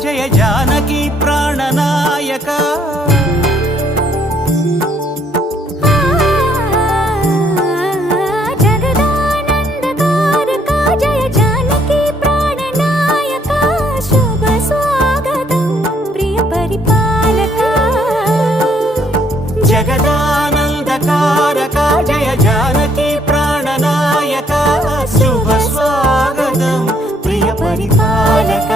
జయ జానకి ప్రాణనాయక జగదానందకారక జయ జానకి ప్రాణనాయక శుభ స్వాగతం ప్రియ పరిపాలక జగదానందకారక జయ జానకి ప్రాణనాయక శుభ స్వాగతం ప్రియ పరిపాలక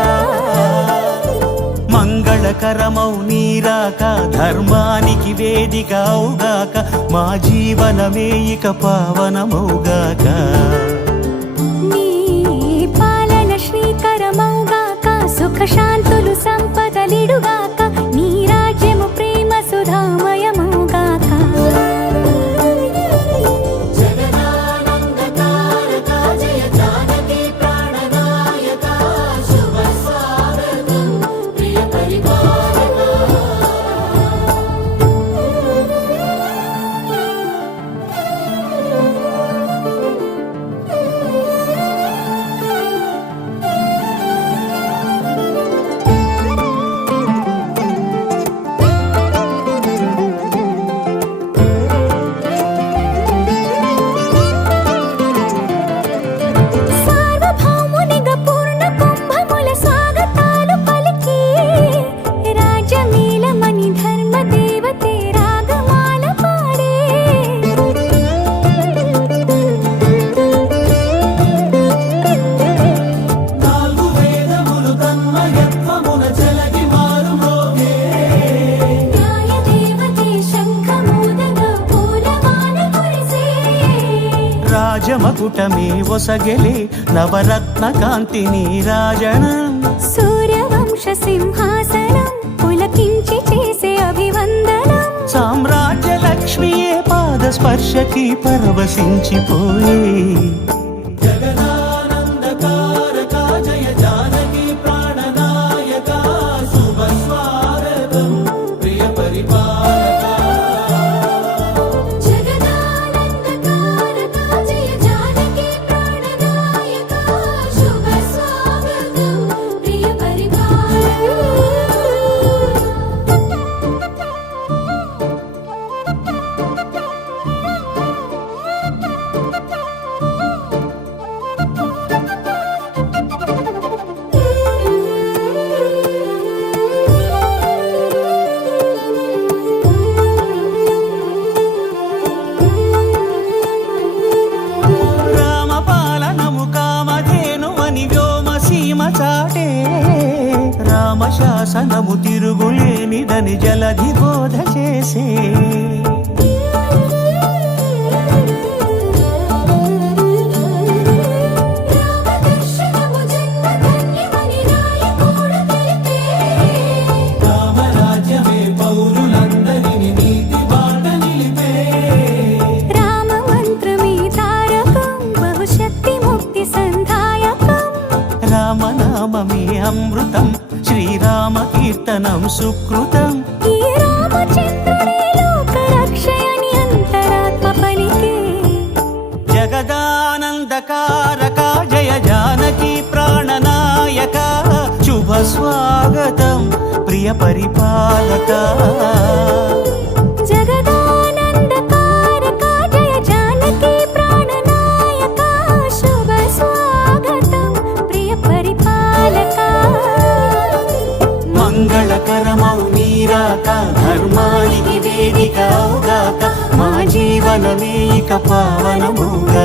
మంగళకరమౌ నీరాక ధర్మానికి వేదిక అవుగాక మా జీవనమే ఇక పావనమౌగాక నీ పాలన శ్రీకరమౌగాక సుఖ శాంతులు సంపదలిడుగాక నీ రాజ్యము ప్రేమ సుధామయమౌగాక రాజమకుటమే ఒసగెలే నవరత్న కాంతి నీరాజనం సూర్యవంశ సింహాసనం పులకించి చేసే అభివందనం సామ్రాజ్య లక్ష్మియే పాద స్పర్శకి పరవశించిపోయే జగదానందకారక జయ జానకి ప్రాణనాయక శుభ స్వాగతం ప్రియ పరిపాలక రామశాసనము తిరుగులేనిదని జలధి బోధ చేసే రామరాజ్యమే పౌరులందరిని నీతి బాట నిలిపే రామ మంత్రమే తారకం బహుశక్తి ముక్తి సంధాయకం రామనామమే అమృతం శ్రీరామ కీర్తనం సుకృతం ఈ రామచంద్రుడే లోక రక్షయని అంతరాత్మ పలికే జగదానందకారక జయ జానకి ప్రాణనాయక శుభ స్వాగతం ప్రియ పరిపాలక జగదానందకారక జయ జానకి ప్రాణనాయక శుభ స్వాగతం ప్రియ పరిపాలక మంగళకరమౌ నీరాక ధర్మానికి వేదిక అవుగాక మా జీవనమే ఇక పావనముగాక